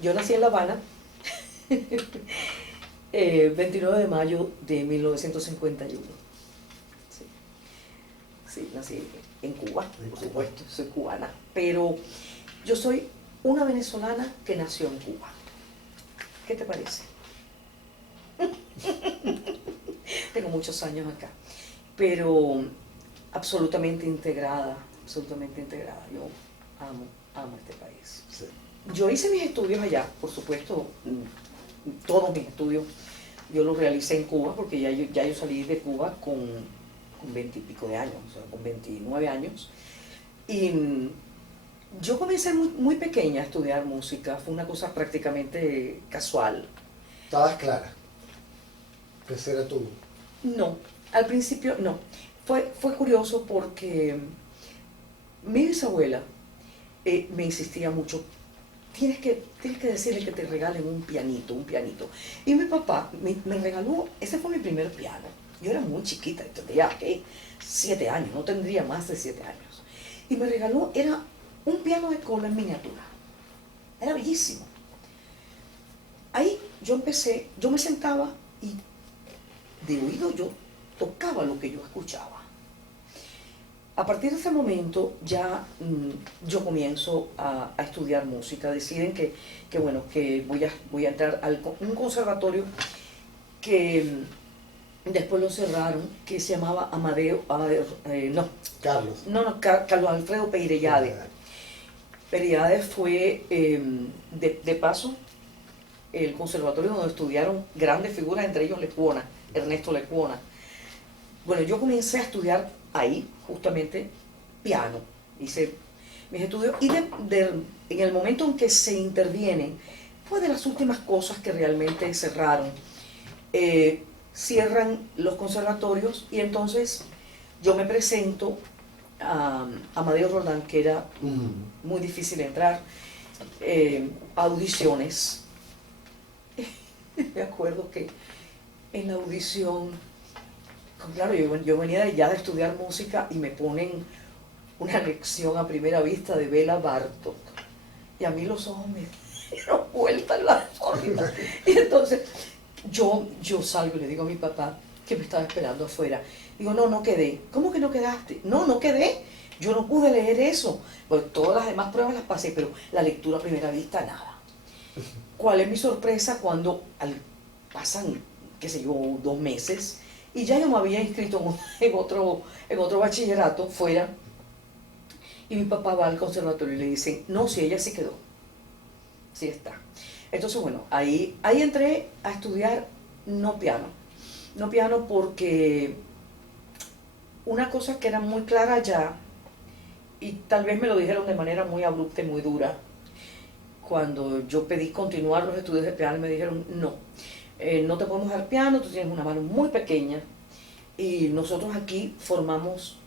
Yo nací en La Habana, 29 de mayo de 1951. Sí, sí, nací en Cuba, por supuesto, soy cubana, pero yo soy una venezolana que nació en Cuba. ¿Qué te parece? Tengo muchos años acá, pero absolutamente integrada, absolutamente integrada. Yo amo este país. Sí. Yo hice mis estudios allá, por supuesto, todos mis estudios yo los realicé en Cuba, porque ya yo salí de Cuba con 20 y pico de años, o sea, con 29 años. Y yo comencé muy pequeña a estudiar música, fue una cosa prácticamente casual. ¿Estabas clara? Que ese era tu... No, al principio no. Fue curioso porque mi bisabuela me insistía mucho, tienes que decirle que te regalen un pianito, un pianito. Y mi papá me regaló, ese fue mi primer piano. Yo era muy chiquita, tendría 7 años, no tendría más de 7 años. Y me regaló, era un piano de cola en miniatura. Era bellísimo. Ahí yo empecé, yo me sentaba y de oído yo tocaba lo que yo escuchaba. A partir de ese momento ya yo comienzo a estudiar música. Deciden que bueno, que voy a entrar a un conservatorio que después lo cerraron, que se llamaba Carlos. Carlos Alfredo Peirellade. Peirellade fue, de paso, el conservatorio donde estudiaron grandes figuras, entre ellos Lecuona, Ernesto Lecuona. Bueno, yo comencé a estudiar ahí, justamente, piano. Hice mis estudios y en el momento en que se intervienen, fue de las últimas cosas que realmente cerraron. Cierran los conservatorios y entonces yo me presento a Amadeo Roldán, que era muy difícil entrar, audiciones. Me acuerdo que en la audición, claro, yo venía ya de estudiar música y me ponen una lección a primera vista de Bela Bartók. Y a mí los ojos me dieron vuelta en la órbita. Y entonces yo salgo y le digo a mi papá, que me estaba esperando afuera, digo, no quedé. ¿Cómo que no quedaste? No quedé. Yo no pude leer eso. Pues todas las demás pruebas las pasé, pero la lectura a primera vista, nada. ¿Cuál es mi sorpresa cuando pasan, qué sé yo, 2 meses, y ya yo me había inscrito en otro bachillerato fuera, y mi papá va al conservatorio y le dicen, no, si ella sí quedó, sí está. Entonces, bueno, ahí entré a estudiar no piano porque una cosa que era muy clara ya, y tal vez me lo dijeron de manera muy abrupta y muy dura, cuando yo pedí continuar los estudios de piano, me dijeron, no te podemos dar piano, tú tienes una mano muy pequeña, y nosotros aquí formamos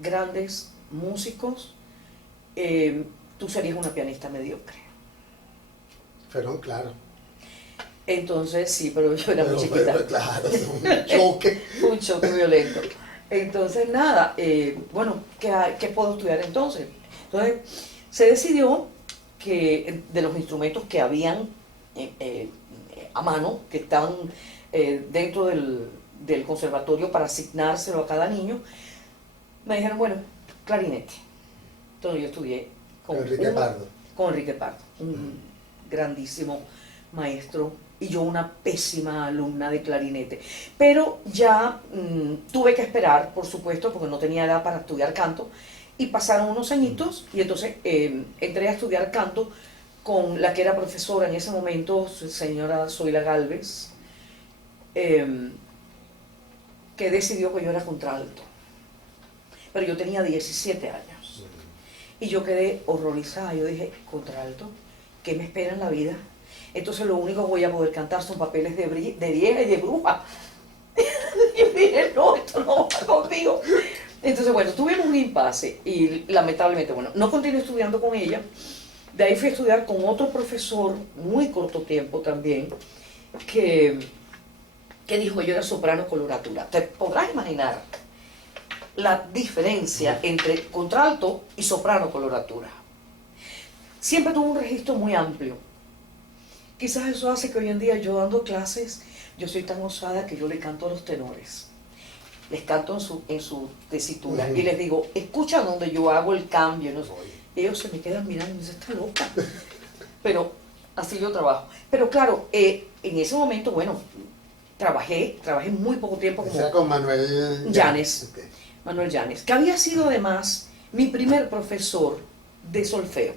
grandes músicos, tú serías una pianista mediocre. Pero claro. Entonces, sí, pero yo era muy chiquita. Pero, claro, un choque. Un choque violento. Entonces, nada, bueno, ¿qué puedo estudiar entonces? Entonces, se decidió que de los instrumentos que habían a mano, que estaban dentro del conservatorio para asignárselo a cada niño, me dijeron, bueno, clarinete. Entonces yo estudié con Enrique Pardo, un grandísimo maestro, y yo una pésima alumna de clarinete. Pero ya tuve que esperar, por supuesto, porque no tenía edad para estudiar canto, y pasaron unos añitos, y entonces entré a estudiar canto con la que era profesora en ese momento, señora Zoila Galvez, que decidió que yo era contralto. Pero yo tenía 17 años. Y yo quedé horrorizada. Yo dije, contralto, ¿qué me espera en la vida? Entonces lo único que voy a poder cantar son papeles de vieja y de bruja. Y dije, no, esto no va conmigo. Entonces, bueno, tuvimos un impasse y lamentablemente, bueno, no continué estudiando con ella. De ahí fui a estudiar con otro profesor, muy corto tiempo también, que dijo que yo era soprano coloratura. Te podrás imaginar la diferencia entre contralto y soprano coloratura. Siempre tuvo un registro muy amplio. quizás eso hace que hoy en día yo dando clases, yo soy tan osada que yo le canto a los tenores. Les canto en su tesitura y les digo, escucha donde yo hago el cambio. ¿No? Ellos se me quedan mirando y me dicen, está loca. Pero así yo trabajo. Pero claro, en ese momento, bueno, trabajé muy poco tiempo O sea, con Manuel Llanes. Okay. Manuel Llanes, que había sido además mi primer profesor de solfeo.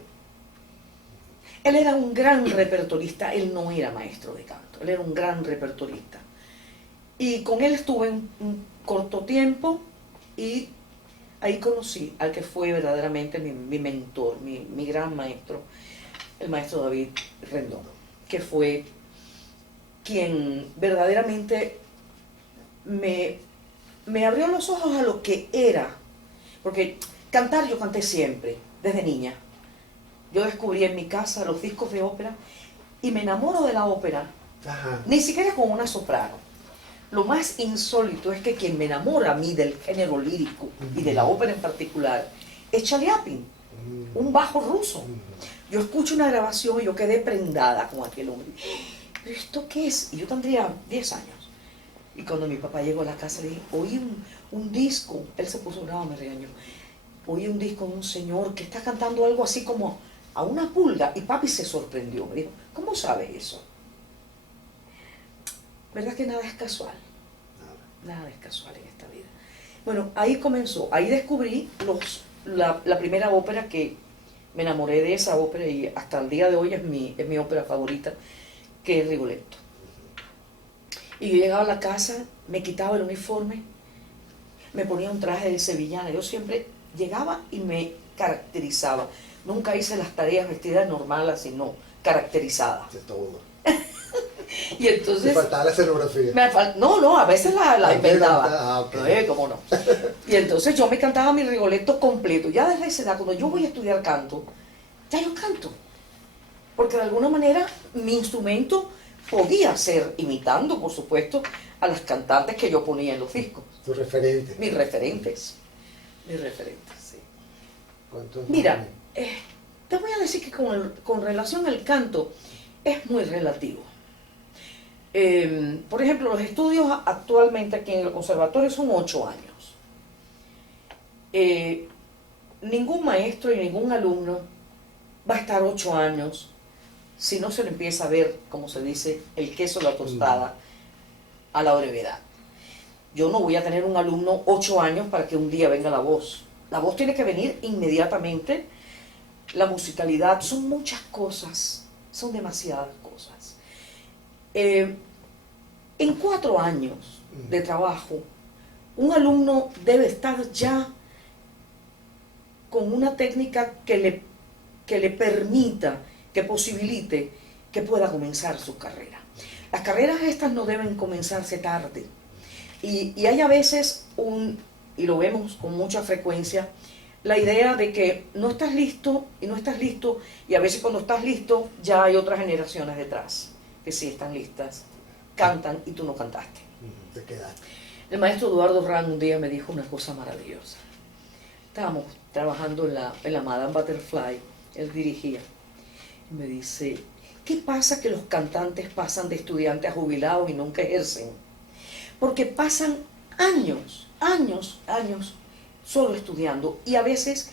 Él era un gran repertorista, él no era maestro de canto, él era un gran repertorista. Y con él estuve un corto tiempo y ahí conocí al que fue verdaderamente mi mentor, mi gran maestro, el maestro David Rendón, que fue quien verdaderamente me abrió los ojos a lo que era, porque cantar yo canté siempre, desde niña. Yo descubrí en mi casa los discos de ópera y me enamoro de la ópera, Ajá. ni siquiera con una soprano. Lo más insólito es que quien me enamora a mí del género lírico y de la ópera en particular es Chaliapin, un bajo ruso. Yo escucho una grabación y yo quedé prendada con aquel hombre. ¿Pero esto qué es? Y yo tendría 10 años. Y cuando mi papá llegó a la casa le dije, oí un disco, él se puso bravo, me regañó, oí un disco de un señor que está cantando algo así como a una pulga, y papi se sorprendió, me dijo, ¿cómo sabe eso? ¿Verdad que nada es casual? Nada es casual en esta vida. Bueno, ahí comenzó, ahí descubrí la primera ópera que me enamoré de esa ópera y hasta el día de hoy es mi ópera favorita, que es Rigoletto. Y yo llegaba a la casa, me quitaba el uniforme, me ponía un traje de sevillana. Yo siempre llegaba y me caracterizaba. Nunca hice las tareas vestidas normal, así no, caracterizada. De todo. Y entonces... Me faltaba la escenografía. No, a veces la inventaba. Okay. ¿Cómo no? Y entonces yo me cantaba mi Rigoletto completo. Ya desde esa edad, cuando yo voy a estudiar canto, ya yo canto. Porque de alguna manera mi instrumento podía ser, imitando, por supuesto, a las cantantes que yo ponía en los discos. Tu referente. Mis referentes, sí. ¿Cuántos Mira, años? te voy a decir que con relación al canto es muy relativo. Por ejemplo, los estudios actualmente aquí en el conservatorio son 8 años. Ningún maestro y ningún alumno va a estar 8 años si no se le empieza a ver, como se dice, el queso de la tostada a la brevedad. Yo no voy a tener un alumno 8 años para que un día venga la voz. La voz tiene que venir inmediatamente. La musicalidad, son muchas cosas, son demasiadas cosas. En 4 años de trabajo, un alumno debe estar ya con una técnica que le permita, que posibilite que pueda comenzar su carrera. Las carreras estas no deben comenzarse tarde. Y hay a veces y lo vemos con mucha frecuencia, la idea de que no estás listo y no estás listo, y a veces cuando estás listo ya hay otras generaciones detrás que sí están listas, cantan y tú no cantaste. Te quedaste. El maestro Eduardo Rang un día me dijo una cosa maravillosa. Estábamos trabajando en la Madame Butterfly, él dirigía, y me dice, ¿qué pasa que los cantantes pasan de estudiantes a jubilados y nunca ejercen? Porque pasan años solo estudiando y a veces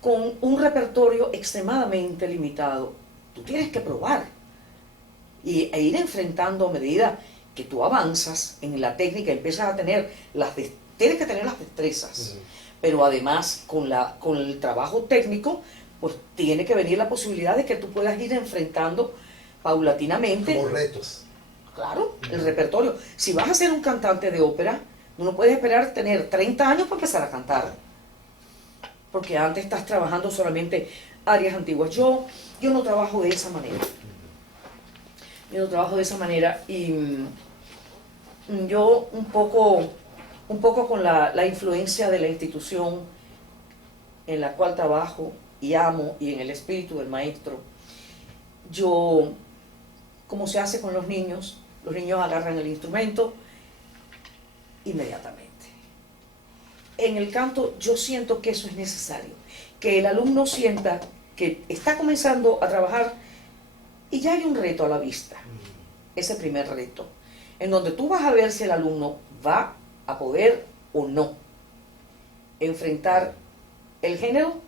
con un repertorio extremadamente limitado. Tú tienes que probar e ir enfrentando a medida que tú avanzas en la técnica, empiezas a tener tienes que tener las destrezas, pero además con el trabajo técnico, pues tiene que venir la posibilidad de que tú puedas ir enfrentando paulatinamente. Como retos. Claro, el repertorio. Si vas a ser un cantante de ópera, no puedes esperar tener 30 años para empezar a cantar. Porque antes estás trabajando solamente áreas antiguas. Yo no trabajo de esa manera. Yo no trabajo de esa manera y yo un poco con la influencia de la institución en la cual trabajo y amo y en el espíritu del maestro, yo, como se hace con los niños agarran el instrumento inmediatamente. En el canto yo siento que eso es necesario, que el alumno sienta que está comenzando a trabajar Y ya hay un reto a la vista, ese primer reto, en donde tú vas a ver si el alumno va a poder o no enfrentar el género.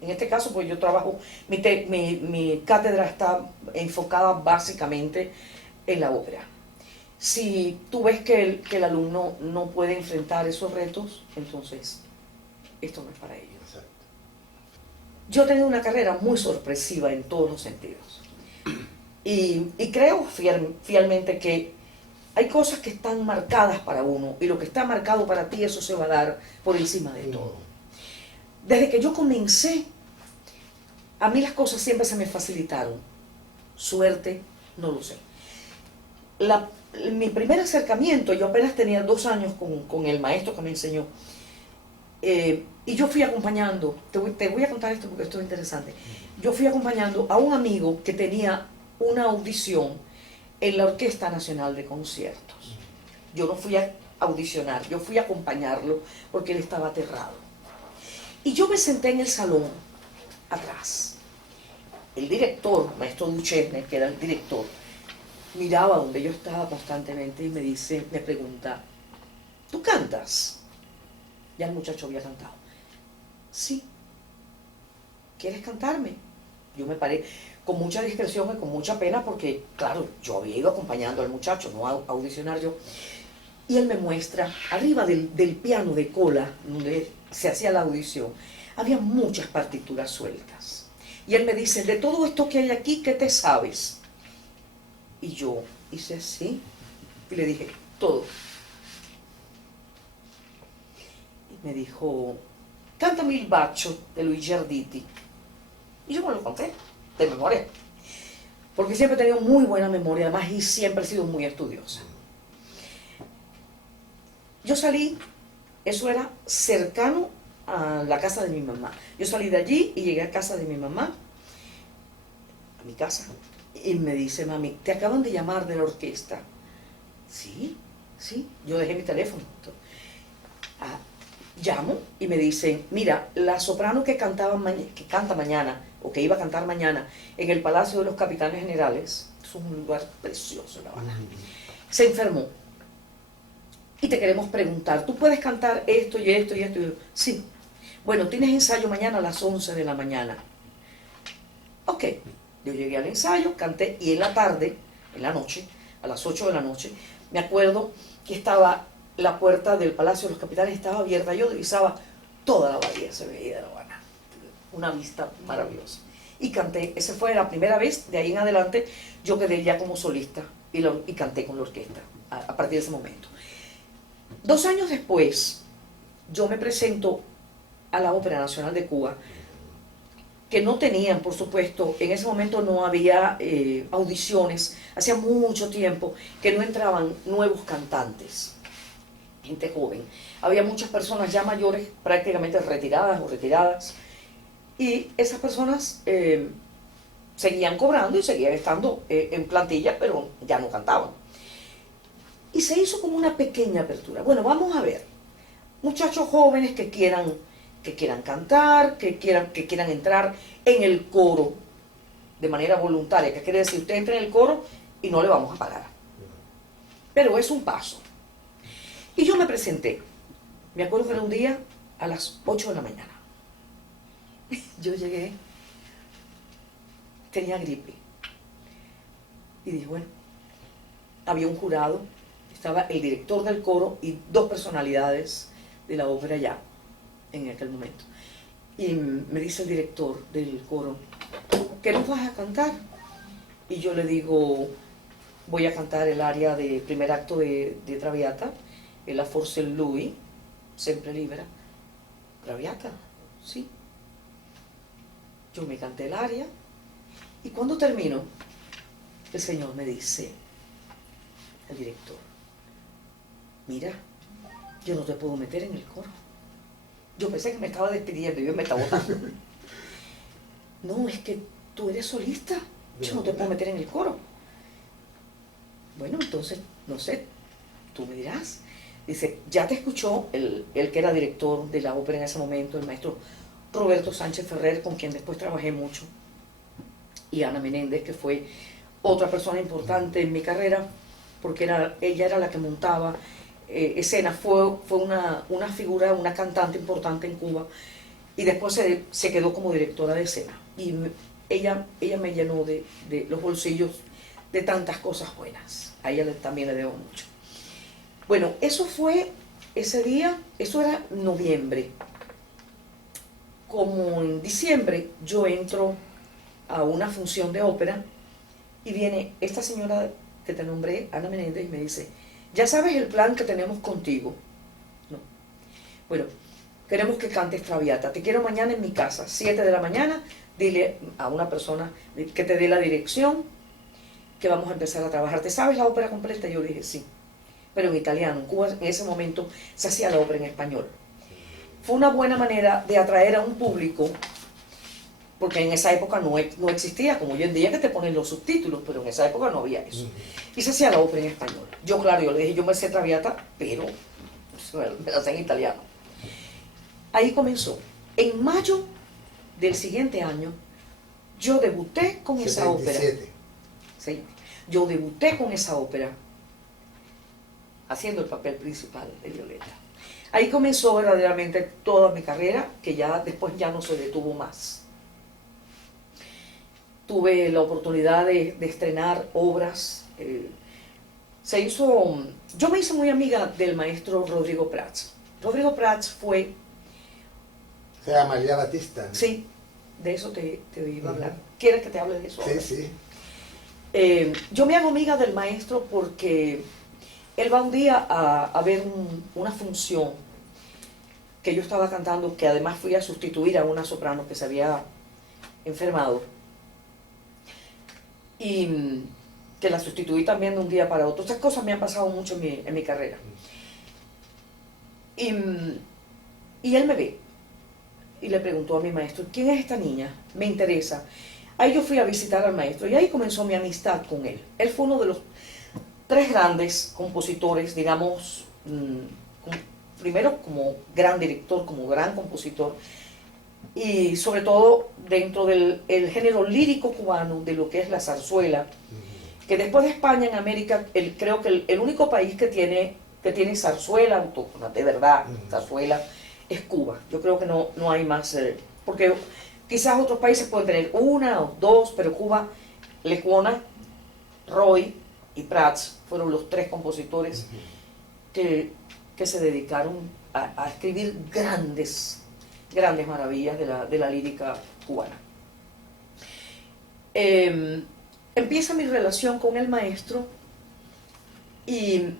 En este caso, pues yo trabajo, mi cátedra está enfocada básicamente en la ópera. Si tú ves que el alumno no puede enfrentar esos retos, entonces esto no es para ellos. Exacto. Yo he tenido una carrera muy sorpresiva en todos los sentidos. Y creo fielmente que hay cosas que están marcadas para uno, y lo que está marcado para ti, eso se va a dar por encima de todo. Desde que yo comencé, a mí las cosas siempre se me facilitaron. Suerte, no lo sé. Mi primer acercamiento, yo apenas tenía 2 años con el maestro que me enseñó, y yo fui acompañando, te voy a contar esto porque esto es interesante. Yo fui acompañando a un amigo que tenía una audición en la Orquesta Nacional de Conciertos. Yo no fui a audicionar, yo fui a acompañarlo porque él estaba aterrado. Y yo me senté en el salón, atrás. El director, maestro Duchesne, que era el director, miraba donde yo estaba constantemente y me pregunta, ¿tú cantas? Ya el muchacho había cantado. Sí. ¿Quieres cantarme? Yo me paré con mucha discreción y con mucha pena porque, claro, yo había ido acompañando al muchacho, no a audicionar yo. Y él me muestra, arriba del piano de cola, donde se hacía la audición, había muchas partituras sueltas. Y él me dice, de todo esto que hay aquí, ¿qué te sabes? Y yo hice así, y le dije, todo. Y me dijo, cántame Il Bacio de Luigi Arditi. Y yo me lo conté, de memoria. Porque siempre he tenido muy buena memoria, además, y siempre he sido muy estudiosa. Yo salí, eso era cercano a la casa de mi mamá. Yo salí de allí y llegué a casa de mi mamá, a mi casa, y me dice, mami, ¿te acaban de llamar de la orquesta? Sí, sí, yo dejé mi teléfono. Llamo y me dicen, mira, la soprano que canta mañana, o que iba a cantar mañana, en el Palacio de los Capitanes Generales, es un lugar precioso en La Habana, se enfermó. Y te queremos preguntar, ¿tú puedes cantar esto y esto y esto? Y yo, sí. Bueno, tienes ensayo mañana a las 11 de la mañana. Ok, yo llegué al ensayo, canté, y en la tarde, en la noche, a las 8 de la noche, me acuerdo que estaba la puerta del Palacio de los Capitanes, estaba abierta, yo divisaba toda la bahía, se veía de La Habana, una vista maravillosa. Y canté, esa fue la primera vez, de ahí en adelante, yo quedé ya como solista y canté con la orquesta, a partir de ese momento. 2 años después, yo me presento a la Ópera Nacional de Cuba, que no tenían, por supuesto, en ese momento no había audiciones, hacía mucho tiempo que no entraban nuevos cantantes, gente joven. Había muchas personas ya mayores, prácticamente retiradas o retiradas, y esas personas seguían cobrando y seguían estando en plantilla, pero ya no cantaban. Y se hizo como una pequeña apertura. Bueno, vamos a ver, muchachos jóvenes que quieran cantar, que quieran entrar en el coro de manera voluntaria, que quiere decir, usted entra en el coro y no le vamos a pagar. Pero es un paso. Y yo me presenté, me acuerdo que era un día a las 8 de la mañana. Yo llegué, tenía gripe. Y dije, bueno, había un jurado, estaba el director del coro y 2 personalidades de la ópera ya, en aquel momento. Y me dice el director del coro, ¿qué nos vas a cantar? Y yo le digo, voy a cantar el aria de primer acto de Traviata, la Force Louis, Sempre Libera. Traviata, sí. Yo me canté el aria, y cuando termino, el señor me dice, el director, mira, yo no te puedo meter en el coro. Yo pensé que me estaba despidiendo y yo me estaba botando. No, es que tú eres solista, yo no te puedo meter en el coro. Bueno, entonces, no sé, tú me dirás. Dice, ya te escuchó el que era director de la ópera en ese momento, el maestro Roberto Sánchez Ferrer, con quien después trabajé mucho, y Ana Menéndez, que fue otra persona importante en mi carrera, porque ella era la que montaba escena, fue una figura, una cantante importante en Cuba, y después se quedó como directora de escena. Y ella me llenó de los bolsillos de tantas cosas buenas. A ella también le debo mucho. Bueno, eso fue ese día, eso era noviembre. Como en diciembre yo entro a una función de ópera y viene esta señora que te nombré, Ana Menéndez, y me dice, ya sabes el plan que tenemos contigo. No. Bueno, queremos que cantes Traviata. Te quiero mañana en mi casa, 7 de la mañana. Dile a una persona que te dé la dirección, que vamos a empezar a trabajar. ¿Te sabes la ópera completa? Yo dije, sí. Pero en italiano. En Cuba en ese momento se hacía la ópera en español. Fue una buena manera de atraer a un público, porque en esa época no existía, como hoy en día que te ponen los subtítulos, pero en esa época no había eso. Y se hacía la ópera en español. Yo, claro, yo le dije, yo me sé Traviata, pero me la sé en italiano. Ahí comenzó. En mayo del siguiente año, yo debuté con esa ópera. Sí, yo debuté con esa ópera, haciendo el papel principal de Violeta. Ahí comenzó verdaderamente toda mi carrera, que ya después ya no se detuvo más. Tuve la oportunidad de estrenar obras. Yo me hice muy amiga del maestro Rodrigo Prats. Rodrigo Prats fue... O sea, María Batista. Sí, de eso te iba a hablar. ¿Quieres que te hable de eso? Sí, sí. Yo me hago amiga del maestro porque él va un día a ver una función que yo estaba cantando, que además fui a sustituir a una soprano que se había enfermado, y que la sustituí también de un día para otro. Estas cosas me han pasado mucho en mi carrera. Y él me ve y le preguntó a mi maestro, ¿quién es esta niña? Me interesa. Ahí yo fui a visitar al maestro y ahí comenzó mi amistad con él. Él fue uno de los 3 grandes compositores, digamos, primero como gran director, como gran compositor, y sobre todo dentro del género lírico cubano, de lo que es la zarzuela, que después de España en América, creo que el único país que tiene zarzuela autóctona, de verdad, zarzuela, es Cuba. Yo creo que no hay más, porque quizás otros países pueden tener 1 o 2, pero Cuba, Lecuona, Roy y Prats fueron los 3 compositores que se dedicaron a escribir grandes maravillas de la lírica cubana. Empieza mi relación con el maestro y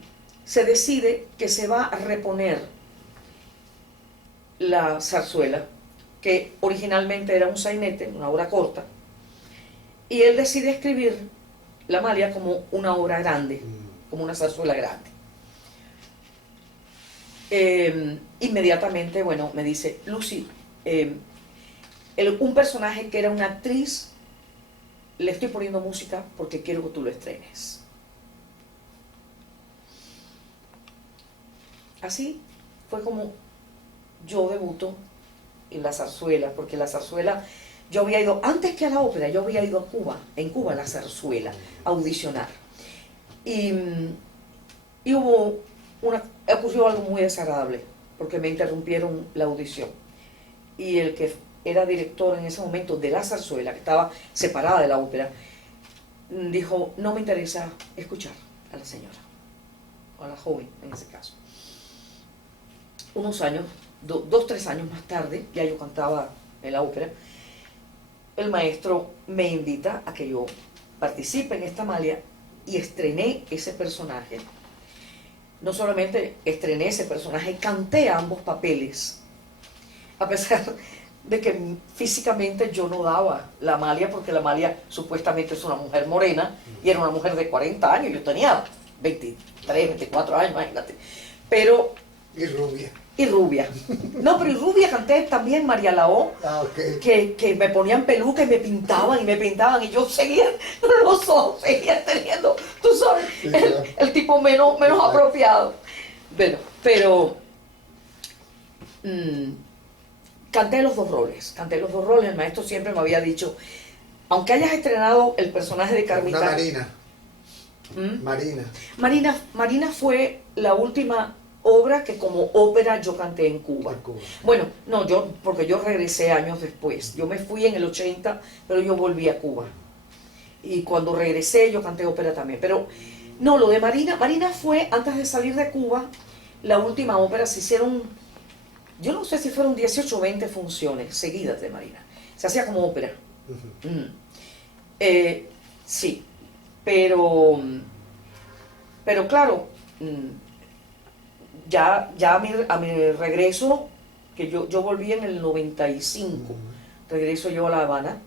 se decide que se va a reponer la zarzuela, que originalmente era un sainete, una obra corta, y él decide escribir La Amalia como una obra grande, como una zarzuela grande. Inmediatamente, bueno, me dice, Lucy, un personaje que era una actriz, le estoy poniendo música porque quiero que tú lo estrenes. Así fue como yo debuto en la zarzuela, porque la zarzuela, yo había ido, antes que a la ópera, yo había ido a Cuba, en Cuba, a la zarzuela, a audicionar. Y ocurrió algo muy desagradable, porque me interrumpieron la audición. Y el que era director en ese momento de la zarzuela, que estaba separada de la ópera, dijo, no me interesa escuchar a la señora, o a la joven en ese caso. Unos años, 2-3 años más tarde, ya yo cantaba en la ópera, el maestro me invita a que yo participe en esta Amalia y estrené ese personaje. No solamente estrené ese personaje, canté ambos papeles, a pesar de que físicamente yo no daba la Amalia, porque la Amalia supuestamente es una mujer morena y era una mujer de 40 años, yo tenía 23, 24 años, imagínate. Pero... Y rubia. Y rubia. No, pero y rubia canté también María Lao, que me ponían peluca y me pintaban, y yo seguía los ojos, seguía teniendo, tú sabes, el tipo menos apropiado. Bueno, pero canté los dos roles, el maestro siempre me había dicho, aunque hayas estrenado el personaje de Carmita. Una Marina. ¿Mm? Marina. Marina fue la última obra que como ópera yo canté en Cuba. En Cuba. Bueno, no, porque yo regresé años después. Yo me fui en el 80, pero yo volví a Cuba. Y cuando regresé yo canté ópera también. Pero no, lo de Marina fue, antes de salir de Cuba, la última ópera. Se hicieron, yo no sé si fueron 18 o 20 funciones seguidas de Marina. Se hacía como ópera. Sí, pero claro, ya a mi regreso, que yo volví en el 95, regreso yo a La Habana,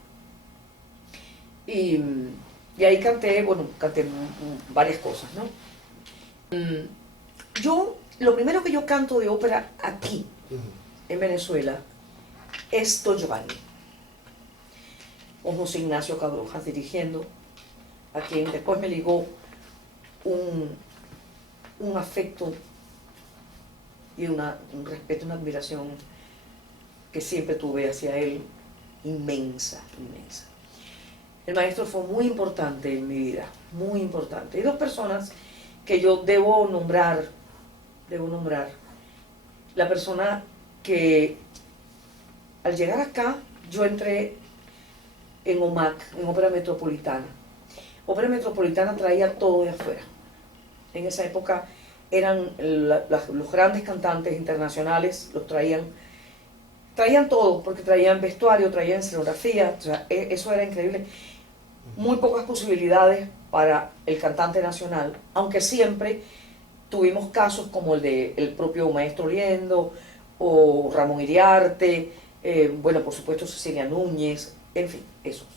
y ahí canté varias cosas, ¿no? Lo primero que yo canto de ópera aquí, en Venezuela, es Don Giovanni, con José Ignacio Cabrojas dirigiendo, a quien después me ligó un afecto y un respeto, una admiración que siempre tuve hacia él, inmensa. El maestro fue muy importante en mi vida, muy importante. Y dos personas que yo debo nombrar, la persona que al llegar acá, yo entré en OMAC, en Ópera Metropolitana. Ópera Metropolitana traía todo de afuera. En esa época eran los grandes cantantes internacionales, los traían todo, porque traían vestuario, traían escenografía, o sea, eso era increíble. Muy pocas posibilidades para el cantante nacional, aunque siempre tuvimos casos como el de el propio Maestro Liendo, o Ramón Iriarte, bueno, por supuesto Cecilia Núñez, en fin, esos.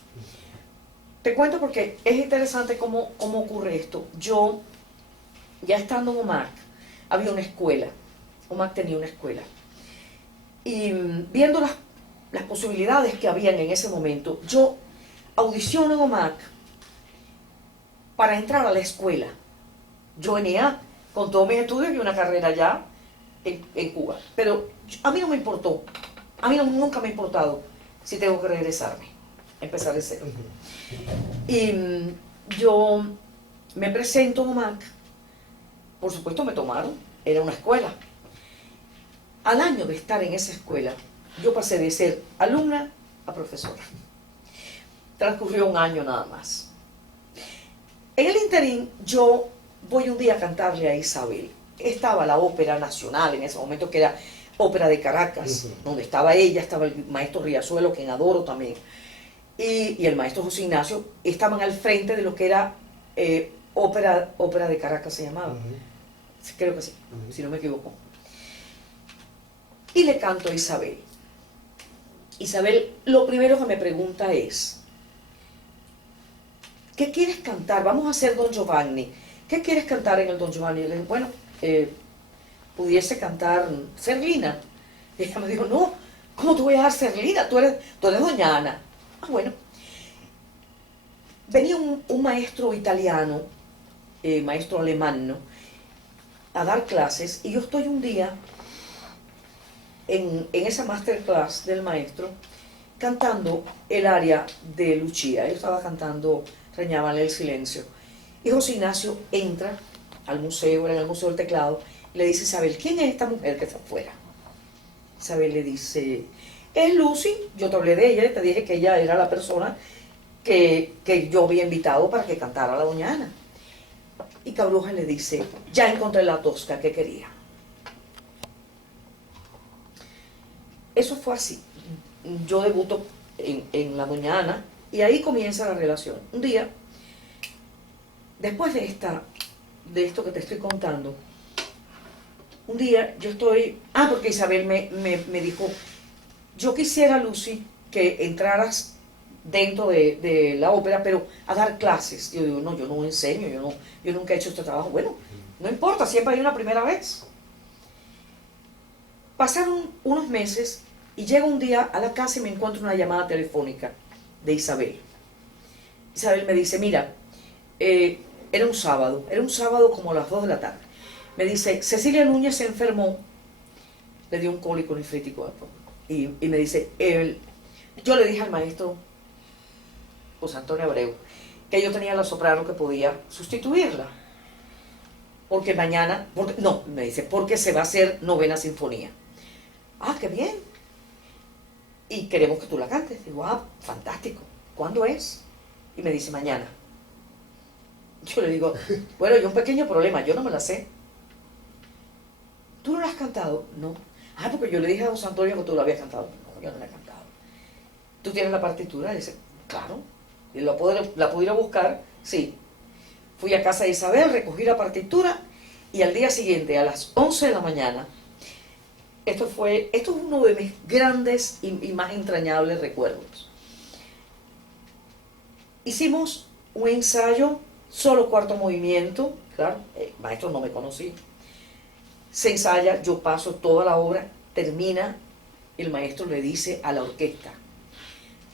Te cuento porque es interesante cómo ocurre esto. Yo, ya estando en OMAC, había una escuela. OMAC tenía una escuela. Y viendo las posibilidades que habían en ese momento, yo audiciono en OMAC para entrar a la escuela. Yo venía con todos mis estudios y una carrera ya en Cuba. Pero a mí no me importó. A mí nunca me ha importado si tengo que regresarme, empezar de cero. Y yo me presento en OMAC. Por supuesto me tomaron, era una escuela. Al año de estar en esa escuela, yo pasé de ser alumna a profesora. Transcurrió un año nada más. En el interín, yo voy un día a cantarle a Isabel. Estaba la Ópera Nacional en ese momento, que era Ópera de Caracas, donde estaba ella, estaba el maestro Riachuelo, quien adoro también, y el maestro José Ignacio. Estaban al frente de lo que era Ópera de Caracas, se llamaba. Creo que sí, si no me equivoco. Y le canto a Isabel. Isabel, lo primero que me pregunta es: ¿qué quieres cantar? Vamos a hacer Don Giovanni. ¿Qué quieres cantar en el Don Giovanni? Y le dije, bueno, pudiese cantar Serlina. Y ella me dijo, no, ¿cómo te voy a dar Serlina? Tú eres doña Ana. Ah, bueno. Venía un maestro italiano, maestro alemán, ¿no?, a dar clases, y yo estoy un día en esa masterclass del maestro cantando el aria de Lucia. Él estaba cantando Reñaba el silencio. Y José Ignacio entra al museo, era en el Museo del Teclado, y le dice a Isabel, ¿quién es esta mujer que está afuera? Isabel le dice, es Lucy, yo te hablé de ella y te dije que ella era la persona que yo había invitado para que cantara a la doña Ana. Y Cabrojas le dice, ya encontré la tosca que quería. Eso fue así. Yo debuto en la doña Ana y ahí comienza la relación. Un día, después de esto que te estoy contando, un día yo estoy... porque Isabel me dijo, yo quisiera, Lucy, que entraras dentro de la ópera, pero a dar clases. Yo digo, no, yo no enseño, yo nunca he hecho este trabajo. Bueno, no importa, siempre hay una primera vez. Pasaron unos meses y llego un día a la casa y me encuentro una llamada telefónica de Isabel. Isabel me dice, mira, era un sábado como a las 2 de la tarde. Me dice, Cecilia Núñez se enfermó, le dio un cólico nefrítico, y me dice, yo le dije al maestro José Antonio Abreu, que yo tenía la soprano que podía sustituirla. Porque mañana, no, me dice, porque se va a hacer novena sinfonía. Ah, qué bien. Y queremos que tú la cantes. Digo, ah, fantástico. ¿Cuándo es? Y me dice, mañana. Yo le digo, bueno, hay un pequeño problema, yo no me la sé. ¿Tú no la has cantado? No. Ah, porque yo le dije a José Antonio que tú la habías cantado. No, yo no la he cantado. ¿Tú tienes la partitura? Y dice, claro. ¿Y la puedo ir a buscar? Sí. Fui a casa de Isabel, recogí la partitura y al día siguiente, a las 11 de la mañana, esto es uno de mis grandes y más entrañables recuerdos. Hicimos un ensayo, solo cuarto movimiento, claro, el maestro no me conocía. Se ensaya, yo paso toda la obra, termina, el maestro le dice a la orquesta,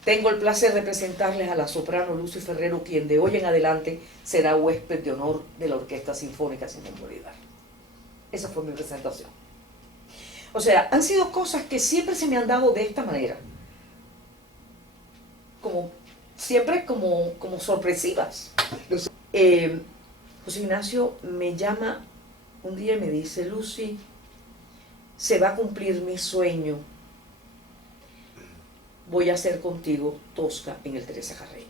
tengo el placer de presentarles a la soprano Lucy Ferrero, quien de hoy en adelante será huésped de honor de la Orquesta Sinfónica Simón Bolívar. Esa fue mi presentación. O sea, han sido cosas que siempre se me han dado de esta manera. Siempre como sorpresivas. José Ignacio me llama un día y me dice, Lucy, se va a cumplir mi sueño. Voy a hacer contigo Tosca en el Teresa Carreño.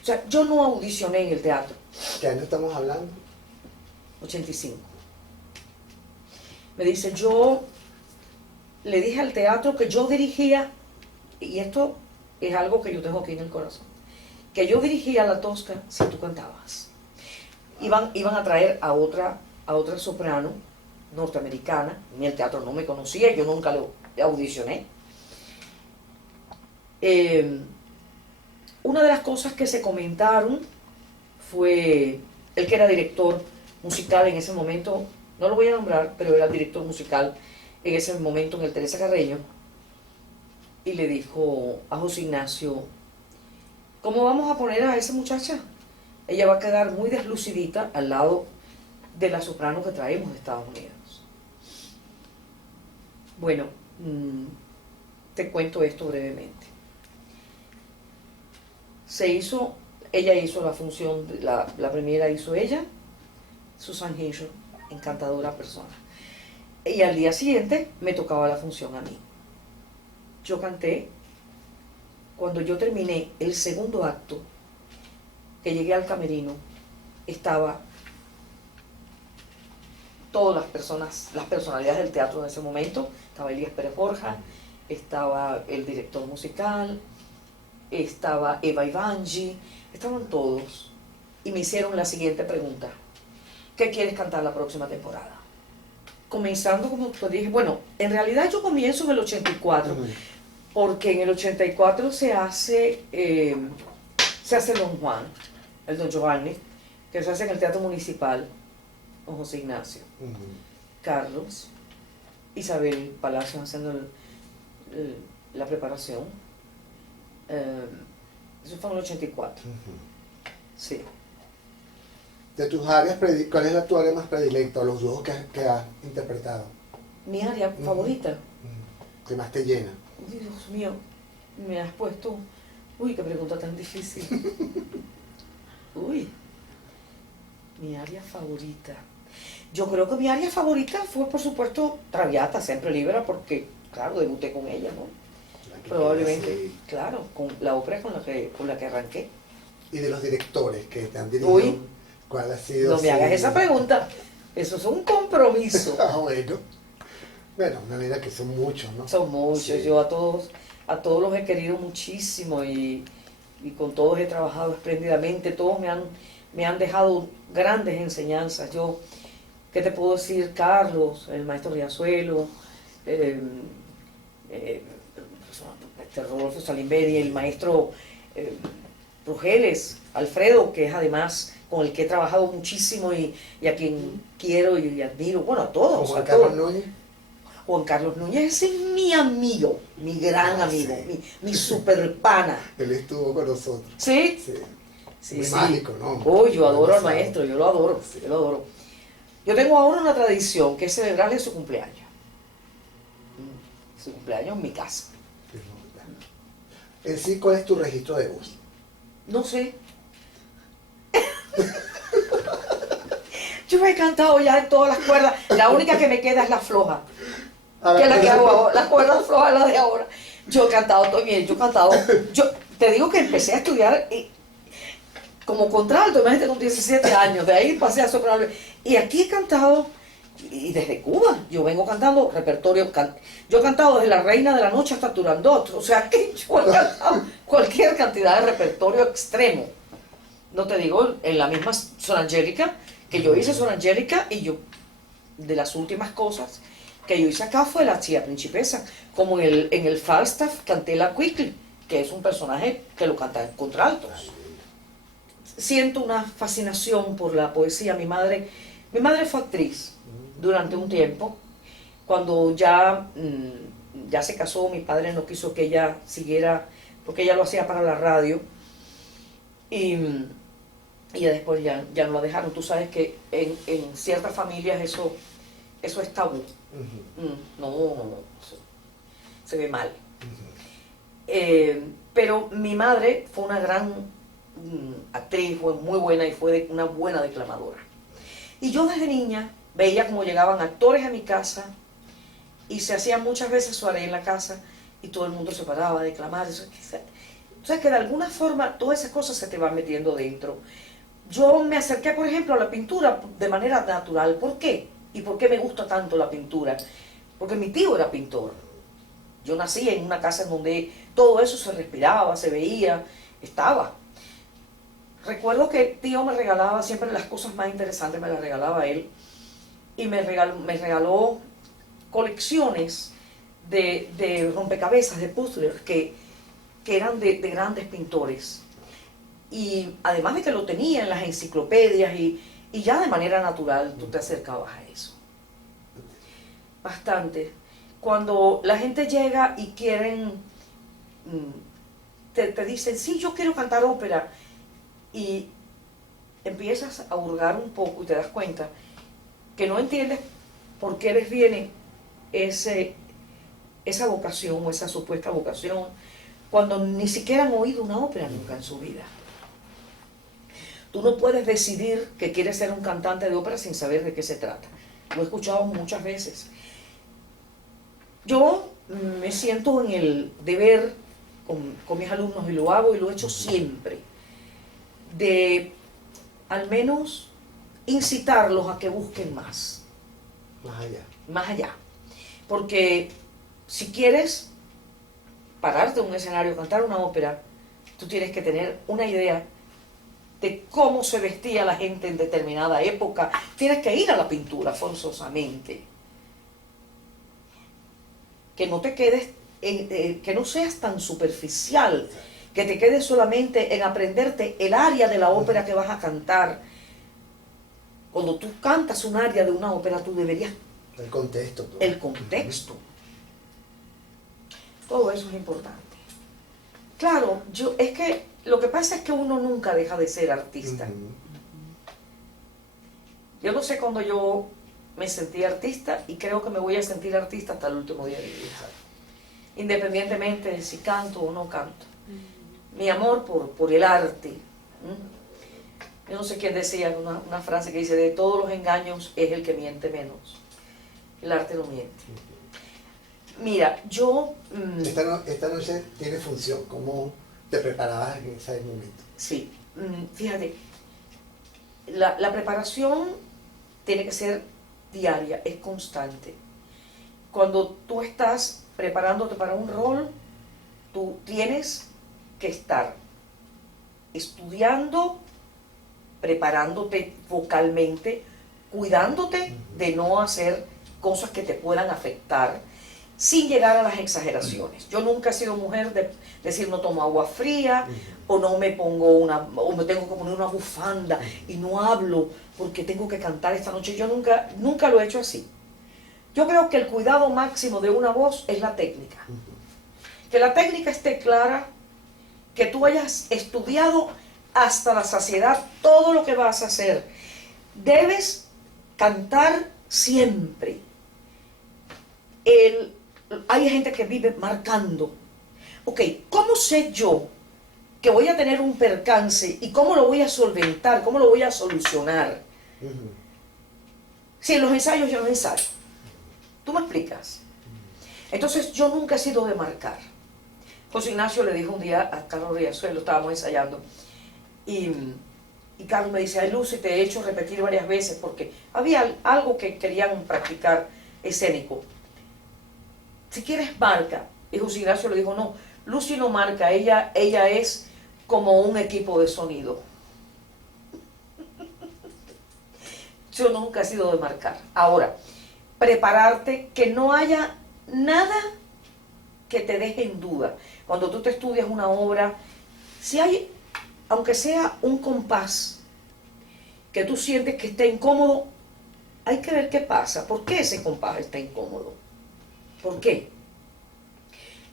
O sea, yo no audicioné en el teatro. ¿Qué año estamos hablando? 85. Me dice, yo le dije al teatro que yo dirigía, y esto es algo que yo tengo aquí en el corazón, que yo dirigía la Tosca si tú cantabas. Iban a traer a otra soprano norteamericana, ni el teatro no me conocía, yo nunca lo audicioné. Una de las cosas que se comentaron fue el que era director musical en ese momento, no lo voy a nombrar, pero era director musical en ese momento en el Teresa Carreño, y le dijo a José Ignacio, ¿cómo vamos a poner a esa muchacha? Ella va a quedar muy deslucidita al lado de la soprano que traemos de Estados Unidos. Bueno, te cuento esto brevemente. Ella hizo la función, la primera hizo ella, Susan Hinshaw, encantadora persona. Y al día siguiente me tocaba la función a mí. Yo canté, cuando yo terminé el segundo acto, que llegué al camerino, estaba todas las personalidades del teatro en ese momento, estaba Elías Pérez Borja, estaba el director musical, estaba Eva Ivangi, estaban todos, y me hicieron la siguiente pregunta, ¿qué quieres cantar la próxima temporada? Comenzando, como te dije, bueno, en realidad yo comienzo en el 84, porque en el 84 se hace Don Juan, el Don Giovanni, que se hace en el Teatro Municipal, con José Ignacio, Carlos, Isabel Palacio haciendo la preparación. Eso fue en el 84. Sí. De tus áreas, ¿cuál es tu área más predilecta o los dúos que has interpretado? Mi área favorita. ¿Qué más te llena? Dios mío, me has puesto... Uy, qué pregunta tan difícil. Uy, mi área favorita. Yo creo que mi área favorita fue, por supuesto, Traviata, Sempre Libera, porque, claro, debuté con ella, ¿no? Probablemente, claro, con la ópera con la que arranqué. ¿Y de los directores que te han dirigido? Uy, ¿cuál ha sido? no me hagas esa pregunta. Eso es un compromiso. Bueno. Bueno, una manera que son muchos, ¿no? Son muchos. Sí. Yo a todos los he querido muchísimo y con todos he trabajado espléndidamente. Todos me han dejado grandes enseñanzas. Yo, ¿qué te puedo decir? Carlos, el maestro Riazuelo, Rodolfo Salimberi, el maestro Rugeles, Alfredo, que es además con el que he trabajado muchísimo y a quien quiero y admiro, bueno, a todos. Juan Carlos Núñez. Juan Carlos Núñez, ese es mi amigo, mi gran amigo, sí. mi super pana. Él estuvo con nosotros. ¿Sí? Sí. Sí, muy sí. mágico, ¿no? Oh, yo adoro al maestro, yo lo adoro, sí. Yo lo adoro. Yo tengo ahora una tradición que es celebrarle su cumpleaños. Su cumpleaños en mi casa. En sí, ¿cuál es tu registro de voz? No sé. Yo he cantado ya en todas las cuerdas. La única que me queda es la floja. Que es la que hago ahora. La cuerda floja es la de ahora. Yo he cantado todo bien. Yo te digo que empecé a estudiar como contralto, imagínate, con 17 años. De ahí pasé a soprano. Y aquí he cantado, y desde Cuba. Yo vengo cantando repertorio. Yo he cantado desde La Reina de la Noche hasta Turandot. O sea que yo he cantado cualquier cantidad de repertorio extremo. No te digo, en la misma Sor Angélica, que yo hice Sor Angélica, y yo, de las últimas cosas que yo hice acá fue la Chía Principesa, como en el Falstaff canté la Quickly, que es un personaje que lo canta en contraltos. Siento una fascinación por la poesía. Mi madre fue actriz durante un tiempo. Cuando ya se casó, mi padre no quiso que ella siguiera, porque ella lo hacía para la radio, y ya después ya no la dejaron. Tú sabes que en ciertas familias eso es tabú. No, se ve mal. Pero mi madre fue una gran actriz, fue muy buena y fue una buena declamadora. Y yo desde niña veía como llegaban actores a mi casa y se hacían muchas veces soirée en la casa y todo el mundo se paraba a declamar. O sea que de alguna forma todas esas cosas se te van metiendo dentro. Yo me acerqué, por ejemplo, a la pintura de manera natural. ¿Por qué? ¿Y por qué me gusta tanto la pintura? Porque mi tío era pintor. Yo nací en una casa en donde todo eso se respiraba, se veía, estaba. Recuerdo que el tío me regalaba siempre las cosas más interesantes, me las regalaba él. Y me regaló colecciones de rompecabezas, de puzzles, que eran de grandes pintores. Y además de que lo tenía en las enciclopedias y ya de manera natural tú te acercabas a eso. Bastante. Cuando la gente llega y quieren, te dicen, sí, yo quiero cantar ópera, y empiezas a hurgar un poco y te das cuenta que no entiendes por qué les viene esa vocación o esa supuesta vocación, cuando ni siquiera han oído una ópera nunca en su vida. Tú no puedes decidir que quieres ser un cantante de ópera sin saber de qué se trata. Lo he escuchado muchas veces. Yo me siento en el deber con mis alumnos, y lo hago y lo he hecho siempre, de al menos incitarlos a que busquen más. Más allá. Más allá. Porque si quieres pararte en un escenario, cantar una ópera, tú tienes que tener una idea de cómo se vestía la gente en determinada época. Tienes que ir a la pintura forzosamente. Que no te quedes, que no seas tan superficial, que te quedes solamente en aprenderte el aria de la ópera que vas a cantar. Cuando tú cantas un aria de una ópera, tú deberías... El contexto. Todo. El contexto. Todo eso es importante. Claro, es que lo que pasa es que uno nunca deja de ser artista. Yo no sé cuándo yo me sentí artista, y creo que me voy a sentir artista hasta el último día de mi vida. Independientemente de si canto o no canto. Mi amor por el arte. Yo no sé quién decía una frase que dice, de todos los engaños es el que miente menos. El arte no miente. Mira, yo... Esta noche tiene función. ¿Cómo te preparabas en ese momento? Sí, fíjate, la preparación tiene que ser diaria, es constante. Cuando tú estás preparándote para un rol, tú tienes que estar estudiando, preparándote vocalmente, cuidándote de no hacer cosas que te puedan afectar, sin llegar a las exageraciones. Yo nunca he sido mujer de decir no tomo agua fría, o no me pongo o me tengo que poner una bufanda y no hablo porque tengo que cantar esta noche. Yo nunca lo he hecho así. Yo creo que el cuidado máximo de una voz es la técnica. Que la técnica esté clara, que tú hayas estudiado hasta la saciedad todo lo que vas a hacer. Debes cantar siempre. Hay gente que vive marcando. Ok, ¿cómo sé yo que voy a tener un percance y cómo lo voy a solventar, cómo lo voy a solucionar. Si en los ensayos yo no ensayo. ¿Tú me explicas? Entonces yo nunca he sido de marcar. José Ignacio le dijo un día a Carlos Riachuelo, estábamos ensayando, y Carlos me dice, ay Lucy, te he hecho repetir varias veces porque había algo que querían practicar escénico. Si quieres marca. Y José Ignacio le dijo, no, Lucy no marca, ella es como un equipo de sonido. Yo nunca he sido de marcar. Ahora, prepararte, que no haya nada que te deje en duda. Cuando tú te estudias una obra, si hay, aunque sea un compás, que tú sientes que está incómodo, hay que ver qué pasa. ¿Por qué ese compás está incómodo? ¿Por qué?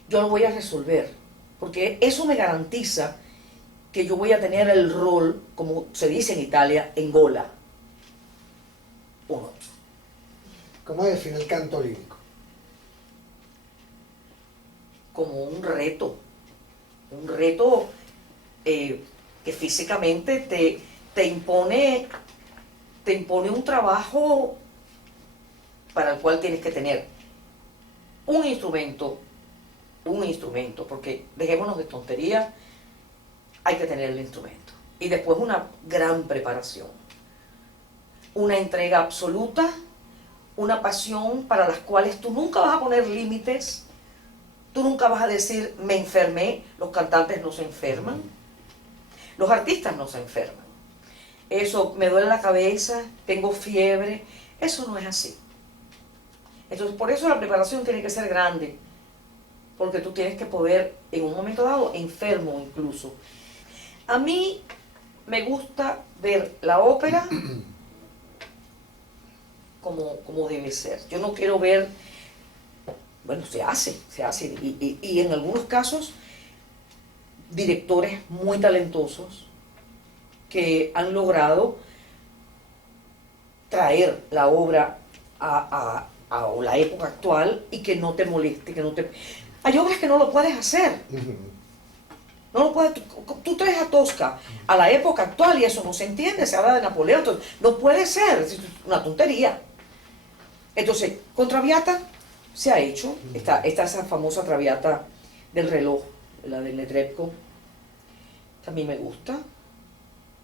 Yo lo voy a resolver, porque eso me garantiza que yo voy a tener el rol, como se dice en Italia, en gola. Uno. ¿Cómo define el canto lírico? Como un reto que físicamente te impone un trabajo para el cual tienes que tener un instrumento, porque dejémonos de tontería, hay que tener el instrumento. Y después una gran preparación, una entrega absoluta, una pasión para las cuales tú nunca vas a poner límites, tú nunca vas a decir, me enfermé. Los cantantes no se enferman, los artistas no se enferman. Eso, me duele la cabeza, tengo fiebre, eso no es así. Entonces, por eso la preparación tiene que ser grande, porque tú tienes que poder, en un momento dado, enfermo incluso. A mí me gusta ver la ópera como debe ser. Yo no quiero ver, bueno, se hace, y en algunos casos, directores muy talentosos que han logrado traer la obra a la época actual y que no te moleste, que no te... Hay obras que no lo puedes hacer. No lo puedes... Tú traes a Tosca a la época actual y eso no se entiende, se habla de Napoleón, entonces, no puede ser, es una tontería. Entonces, con Traviata se ha hecho, está esa famosa Traviata del reloj, la del Netrebko, que a mí me gusta,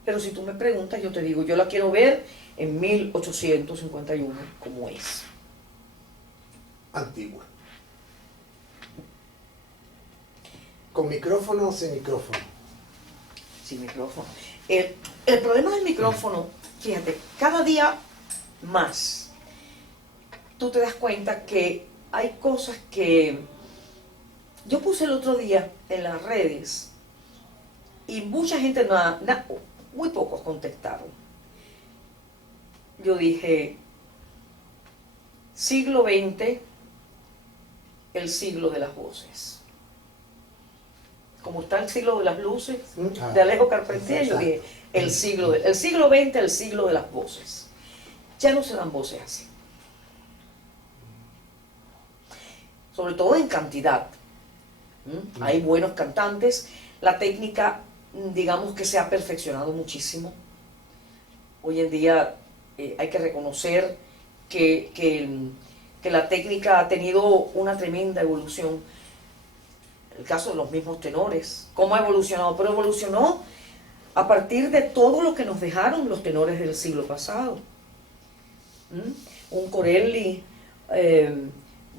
pero si tú me preguntas, yo te digo, yo la quiero ver en 1851, como es. Antigua. ¿Con micrófono o sin micrófono? Sin micrófono. El problema del micrófono, fíjate, cada día más, tú te das cuenta que hay cosas que... Yo puse el otro día en las redes y mucha gente, muy pocos contestaron. Yo dije, siglo XX, el siglo de las voces. Como está el siglo de las luces, de Alejo Carpentier, yo dije, el siglo XX, el siglo de las voces. Ya no se dan voces así. Sobre todo en cantidad. Hay buenos cantantes, la técnica, digamos que se ha perfeccionado muchísimo. Hoy en día hay que reconocer que la técnica ha tenido una tremenda evolución. El caso de los mismos tenores, ¿cómo ha evolucionado? Pero evolucionó a partir de todo lo que nos dejaron los tenores del siglo pasado. Un Corelli,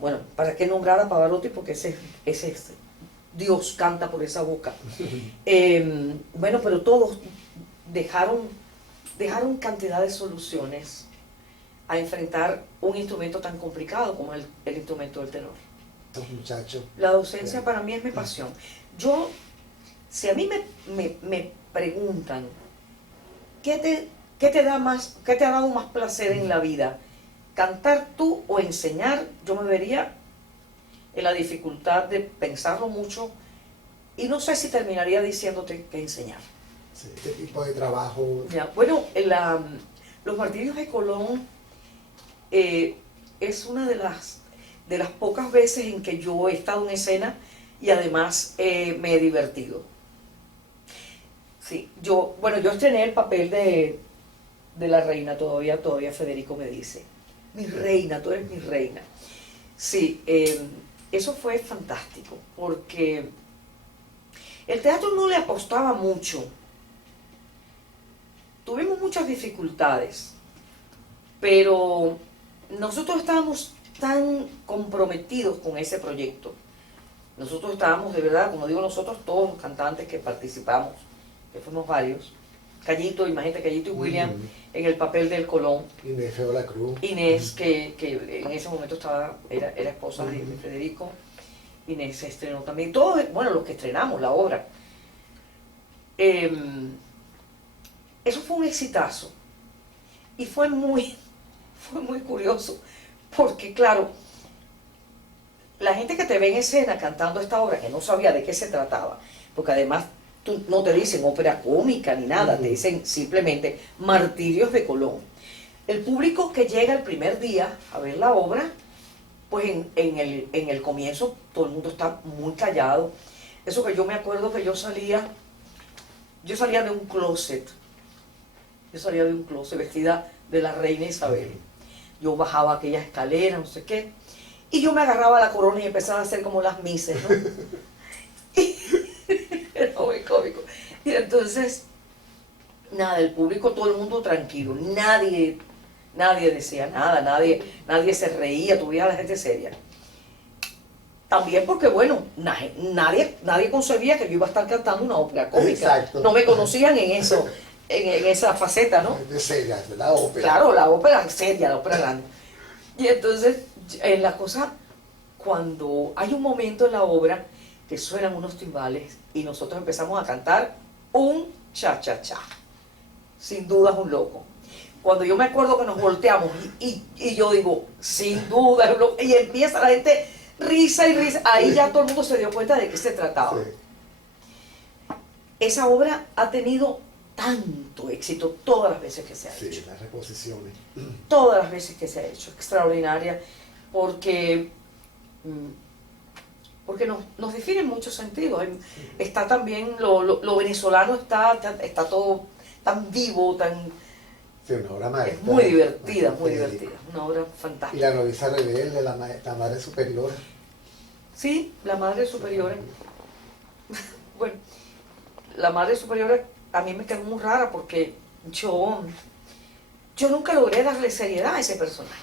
bueno, ¿para qué nombrar a Pavarotti? Porque ese Dios canta por esa boca. Bueno, pero todos dejaron cantidad de soluciones a enfrentar un instrumento tan complicado como el instrumento del tenor. Muchachos. La docencia para mí es mi pasión. Yo, si a mí me preguntan, ¿qué te ha dado más placer en la vida? ¿Cantar tú o enseñar? Yo me vería en la dificultad de pensarlo mucho y no sé si terminaría diciéndote que enseñar. Sí, ¿qué tipo de trabajo? Ya, bueno, los Martirios de Colón es una de las pocas veces en que yo he estado en escena y además me he divertido. Sí, yo estrené el papel de la reina, todavía Federico me dice, mi reina, tú eres mi reina. Sí, eso fue fantástico, porque el teatro no le apostaba mucho. Tuvimos muchas dificultades, pero nosotros estábamos tan comprometidos con ese proyecto. Nosotros estábamos, de verdad, como digo nosotros, todos los cantantes que participamos, que fuimos varios. Callito, imagínate, Callito y William en el papel del Colón. Inés Feo la Cruz. Inés, que en ese momento era esposa de Federico. Inés se estrenó también. Todos, bueno, los que estrenamos la obra. Eso fue un exitazo. Y fue muy curioso. Porque, claro, la gente que te ve en escena cantando esta obra, que no sabía de qué se trataba, porque además no te dicen ópera cómica ni nada, te dicen simplemente Martirios de Colón. El público que llega el primer día a ver la obra, pues en el comienzo todo el mundo está muy callado. Eso que yo me acuerdo que yo salía de un closet. Yo salía de un closet vestida de la reina Isabel. Yo bajaba aquella escalera, no sé qué, y yo me agarraba la corona y empezaba a hacer como las mises, ¿no? Era muy cómico. Y entonces, nada, el público, todo el mundo tranquilo, nadie decía nada, nadie se reía, tuviera la gente seria. También porque, bueno, nadie concebía que yo iba a estar cantando una ópera cómica. Exacto. No me conocían en eso, en esa faceta, ¿no? De seria, de la ópera. Claro, la ópera seria, la ópera grande. Y entonces, en la cosa, cuando hay un momento en la obra que suenan unos timbales y nosotros empezamos a cantar un cha-cha-cha. Sin duda es un loco. Cuando yo me acuerdo que nos volteamos y yo digo, sin duda es un loco, y empieza la gente risa y risa, ahí ya todo el mundo se dio cuenta de qué se trataba. Sí. Esa obra ha tenido tanto éxito todas las veces que se ha hecho. Sí, las reposiciones. Todas las veces que se ha hecho, extraordinaria, porque nos define en muchos sentidos. Está también, lo venezolano está todo tan vivo, Sí, una obra maestra. es muy divertida, una obra Y fantástica. la novicia rebelde, la madre superiora. Sí, la Madre Superiora. Bueno, la Madre Superiora a mí me quedó muy rara porque yo nunca logré darle seriedad a ese personaje.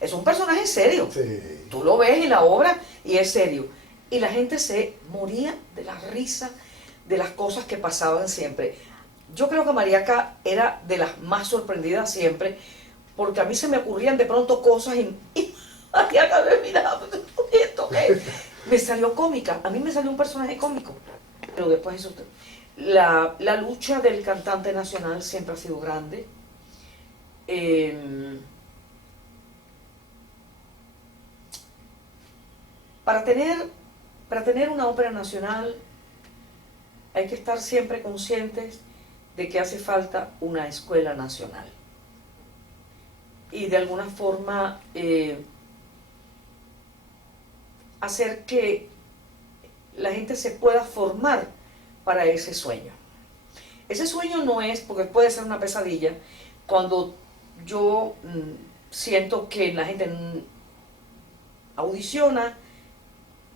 Es un personaje serio. Sí. Tú lo ves en la obra y es serio. Y la gente se moría de la risa de las cosas que pasaban siempre. Yo creo que Mariaca era de las más sorprendidas siempre, porque a mí se me ocurrían de pronto cosas y Mariaca me miraba, ¿esto qué? Me salió cómica, a mí me salió un personaje cómico, pero después eso... La lucha del cantante nacional siempre ha sido grande. Para tener una ópera nacional hay que estar siempre conscientes de que hace falta una escuela nacional. Y de alguna forma hacer que la gente se pueda formar para ese sueño. Ese sueño no es, porque puede ser una pesadilla, cuando yo siento que la gente audiciona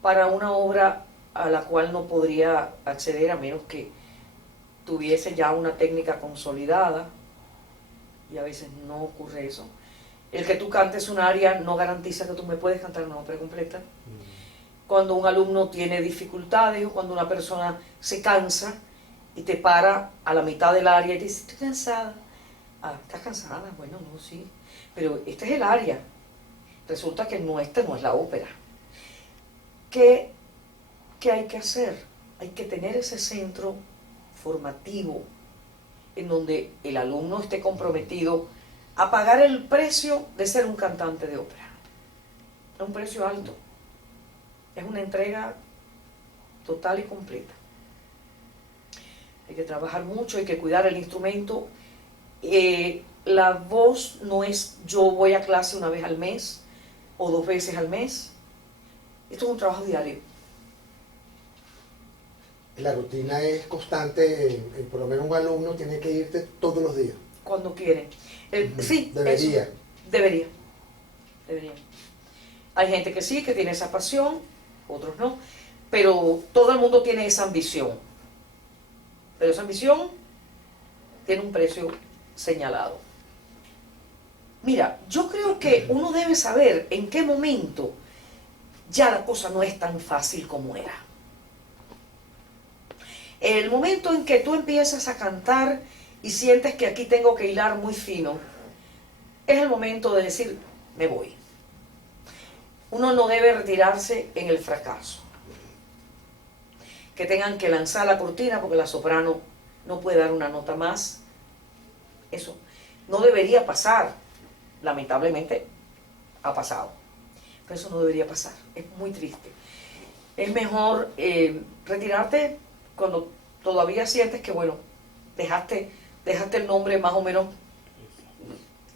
para una obra a la cual no podría acceder a menos que tuviese ya una técnica consolidada, y a veces no ocurre eso. El que tú cantes un aria no garantiza que tú me puedes cantar una ópera completa. Cuando un alumno tiene dificultades o cuando una persona se cansa y te para a la mitad del aria y te dice, estoy cansada. Ah, ¿estás cansada? Bueno, no, sí. Pero este es el aria. Resulta que esta no es la ópera. ¿Qué hay que hacer? Hay que tener ese centro formativo en donde el alumno esté comprometido a pagar el precio de ser un cantante de ópera. Es un precio alto. Es una entrega total y completa. Hay que trabajar mucho, hay que cuidar el instrumento. La voz no es yo voy a clase una vez al mes o 2 veces al mes. Esto es un trabajo diario. la rutina es constante, por lo menos un alumno tiene que irte todos los días. Cuando quiere. Sí, Debería. eso. Debería. Debería. Hay gente que sí, que tiene esa pasión, otros no, pero todo el mundo tiene esa ambición. Pero esa ambición tiene un precio señalado. Mira, yo creo que uno debe saber en qué momento ya la cosa no es tan fácil como era. El momento en que tú empiezas a cantar y sientes que aquí tengo que hilar muy fino, es el momento de decir, me voy. Uno no debe retirarse en el fracaso. Que tengan que lanzar la cortina porque la soprano no puede dar una nota más. Eso no debería pasar. Lamentablemente ha pasado. Pero eso no debería pasar. Es muy triste. Es mejor retirarte cuando todavía sientes que, bueno, dejaste el nombre más o menos.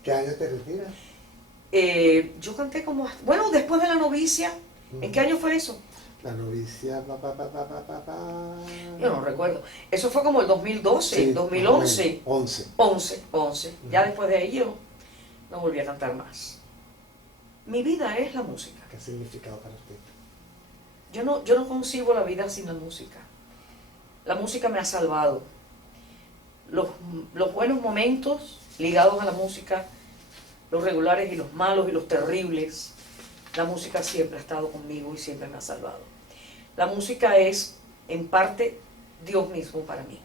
¿Qué año te retiras? Yo canté como, bueno, después de la novicia. ¿En qué año fue eso? La novicia, Yo no recuerdo. Eso fue como el 2012, sí, 2011. 11. Ya después de ahí yo no volví a cantar más. Mi vida es la música. ¿Qué ha significado para usted? Yo no concibo la vida sin la música. La música me ha salvado. Los buenos momentos ligados a la música, los regulares y los malos y los terribles, la música siempre ha estado conmigo y siempre me ha salvado. La música es, en parte, Dios mismo para mí.